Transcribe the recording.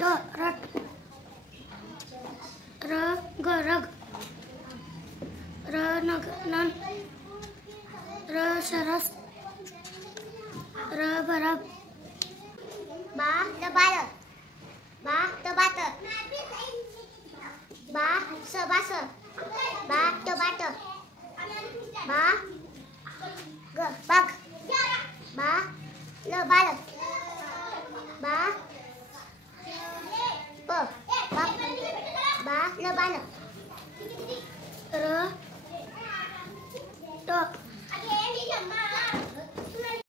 ट रट र ग रग र नग नन र सरस र बरब बा द बालक बा द बातर बा स बास बा द बाट बा ग बाग बा ल बालक बा प बाप बा ल बालक र ट